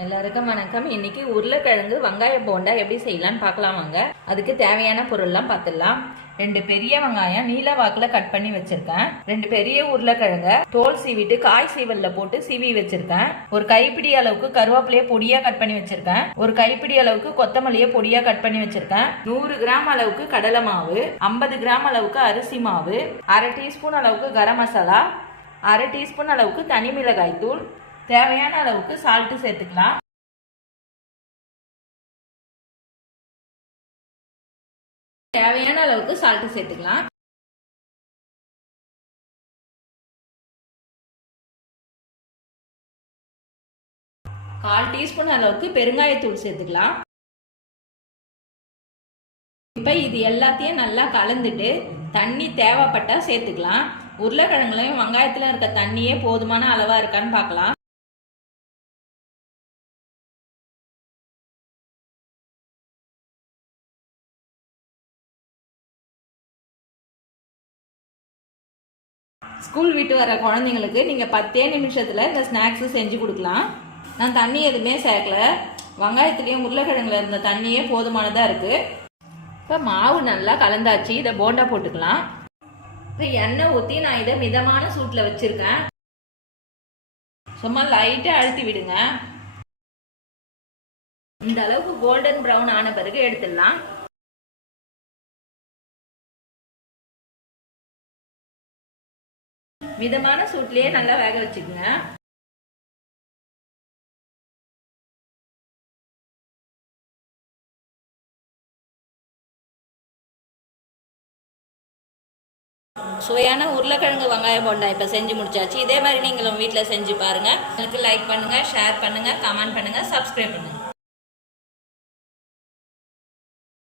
எல்லாருக்கும் வணக்கம். இன்னைக்கு உருளைக்கிழங்கு வெங்காய போண்டா எப்படி செய்யலாம்னு பார்க்கலாம் வாங்க. அதுக்கு தேவையான பொருள்லாம் பார்த்துடலாம். ரெண்டு பெரிய வெங்காயம் நீல வாக்குல கட் பண்ணி வச்சிருக்கேன். ரெண்டு பெரிய உருளைக்கிழங்க தோல் சீவிட்டு காய் சீவல்ல போட்டு சீவி வச்சிருக்கேன். ஒரு கைப்பிடி அளவுக்கு கருவேப்பிலையை பொடியா கட் பண்ணி வச்சிருக்கேன். ஒரு கைப்பிடி அளவுக்கு கொத்தமல்லியை பொடியா கட் பண்ணி வச்சிருக்கேன். நூறு கிராம் அளவுக்கு கடலை மாவு ஐம்பது கிராம் அளவுக்கு அரிசி மாவு அரை டீஸ்பூன் அளவுக்கு கரம் மசாலா அரை டீஸ்பூன் அளவுக்கு தனி மிளகாய் தூள் தேவையான அளவுக்கு சால்ட்டு சேர்த்துக்கலாம். தேவையான அளவுக்கு சால்ட்டு சேர்த்துக்கலாம். கால் டீஸ்பூன் அளவுக்கு பெருங்காயத்தூள் சேர்த்துக்கலாம். இப்போ இது எல்லாத்தையும் நல்லா கலந்துட்டு தண்ணி தேவைப்பட்டால் சேர்த்துக்கலாம். உருளைக்கிழங்குலையும் வெங்காயத்தில் இருக்க தண்ணியே போதுமான அளவாக இருக்கான்னு பார்க்கலாம். ஸ்கூல் விட்டு வர குழந்தைங்களுக்கு நீங்கள் பத்தே நிமிஷத்தில் இந்த ஸ்நாக்ஸு செஞ்சு கொடுக்கலாம். நான் தண்ணி எதுவுமே சேர்க்கல. வெங்காயத்துலேயும் உருளைக்கிழங்குல இருந்த தண்ணியே போதுமானதாக இருக்குது இப்போ மாவு நல்லா கலந்தாச்சு. இதை போண்டா போட்டுக்கலாம். இப்போ எண்ணெய் ஊற்றி நான் இதை மிதமான சூட்டில் வச்சுருக்கேன். சும்மா லைட்டாக அழுத்தி விடுங்க. இந்த அளவுக்கு கோல்டன் ப்ரௌன் ஆன பிறகு எடுத்துடலாம். மிதமான சூட்லயே நல்லா வேக வச்சுக்கோங்க. சுவையான உருளைக்கிழங்கு வெங்காய போண்டா இப்போ செஞ்சு முடிச்சாச்சு. இதே மாதிரி நீங்களும் வீட்டில் செஞ்சு பாருங்கள் எனக்கு லைக் பண்ணுங்கள் ஷேர் பண்ணுங்கள் கமெண்ட் பண்ணுங்கள் சப்ஸ்கிரைப் பண்ணுங்கள்